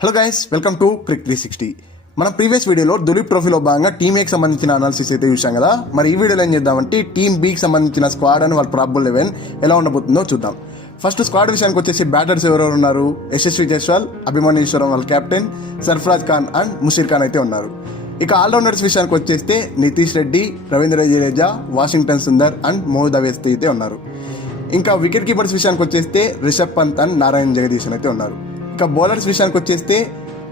Hello guys welcome to Cric three sixty మన previous వీడియోలో దులీప్ ట్రోఫీలో భాగంగా టీమ్ సంబంధించిన అనాలిసిస్ అయితే చూసాం కదా. మరి ఈ వీడియోలో ఏం చేద్దామంటే టీమ్ బీకి సంబంధించిన స్క్వాడ్ అని వాళ్ళ ప్రాబుల్ లెవెన్ ఎలా ఉండబోతుందో చూద్దాం. ఫస్ట్ స్క్వాడ్ విషయానికి వచ్చేసి బ్యాటర్స్ ఎవరెవరు ఉన్నారు? యశస్వి జైస్వాల్ అభిమన్యేశ్వరం వాళ్ళ కెప్టెన్ సర్ఫరాజ్ ఖాన్ అండ్ ముషీర్ ఖాన్ అయితే ఉన్నారు. ఇక ఆల్రౌండర్స్ విషయానికి వచ్చేస్తే నితీష్ రెడ్డి రవీంద్ర జడేజా వాషింగ్టన్ సుందర్ అండ్ మోహిద్ అవేస్తి అయితే ఉన్నారు. ఇంకా వికెట్ కీపర్స్ విషయానికి వచ్చేస్తే రిషబ్ పంత్ అండ్ నారాయణ్ జగదీశన్ అయితే ఉన్నారు. ఇక బౌలర్స్ విషయానికి వచ్చేస్తే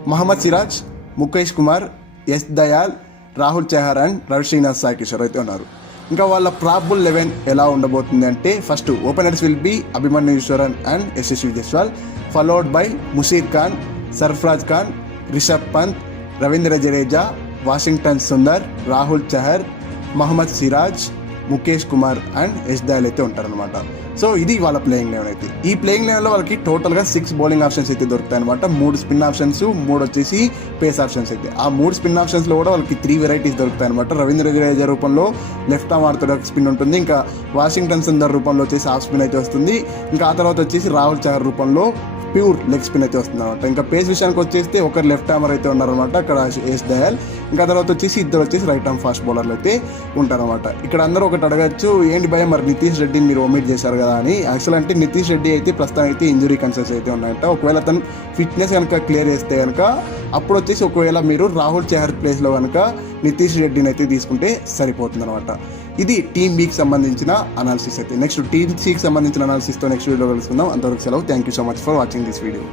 మహమ్మద్ సిరాజ్ ముఖేష్ కుమార్ ఎస్ దయాల్ రాహుల్ చహర్ అండ్ రవి శ్రీనాథ్ సాయి కిషోర్ అయితే ఉన్నారు. ఇంకా వాళ్ళ ప్రాబుల్ లెవెన్ ఎలా ఉండబోతుంది అంటే first openers will be Abhimanyu Easwaran and Yashasvi Jaiswal followed by Musheer Khan Sarfaraz Khan Rishabh Pant Ravindra Jadeja Washington Sundar Rahul Chahar Mohammed Siraj Mukesh Kumar and Yash Dayal అయితే ఉంటారనమాట so ఇది వాళ్ళ playing eleven అయితే. ఈ playing లెవెన్లో వాళ్ళకి టోటల్గా six bowling options అయితే దొరుకుతాయి అనమాట మూడు స్పిన్ ఆప్షన్స్ మూడు వచ్చేసి పేస్ ఆప్షన్స్ అయితే. ఆ మూడు స్పిన్ ఆప్షన్స్లో కూడా వాళ్ళకి త్రీ వెరైటీస్ దొరుకుతాయి అనమాట రవీంద్ర గిరేజ రూపంలో లెఫ్ట్ ఆర్మ్ ఆర్థోడాక్స్ స్పిన్ ఉంటుంది. ఇంకా వాషింగ్టన్ సుందర్ రూపంలో వచ్చేసి ఆఫ్ స్పిన్ అయితే వస్తుంది. ఇంకా ఆ తర్వాత వచ్చేసి రాహుల్ చహర్ రూపంలో ప్యూర్ లెగ్ స్పిన్ అయితే వస్తుంది అనమాట ఇంకా పేస్ విషయానికి వచ్చేస్తే ఒకరు లెఫ్ట్ ఆర్మర్ అయితే ఉన్నారనమాట అక్కడ ఏస్ దయాల్. ఇంకా తర్వాత వచ్చేసి ఇద్దరు వచ్చేసి రైట్ ఆర్మ్ ఫాస్ట్ బౌలర్లు అయితే ఉంటారనమాట ఇక్కడ అందరూ ఒకటి అడగచ్చు ఏంటి భయ మరి నితీష్ రెడ్డిని మీరు ఓమిట్ చేశారు కదా అని. యాక్చువల్ అంటే నితీష్ రెడ్డి అయితే ప్రస్తుతం అయితే ఇంజురీ కన్సర్న్స్ అయితే ఉన్నాయంట. ఒకవేళ తను ఫిట్నెస్ కనుక క్లియర్ చేస్తే కనుక అప్పుడు వచ్చేసి ఒకవేళ మీరు రాహుల్ చహర్ ప్లేస్లో కనుక నితీష్ రెడ్డిని అయితే తీసుకుంటే సరిపోతుంది అనమాట ఇది టీమ్ బీకి సంబంధించిన అనాలిసిస్ అయితే. నెక్స్ట్ టీమ్ సికి సంబంధించిన అనాలిసిస్తో నెక్స్ట్ వీడియో కలుసుకుందాం. అంతవరకు సెలవు. Thank you so much for watching this video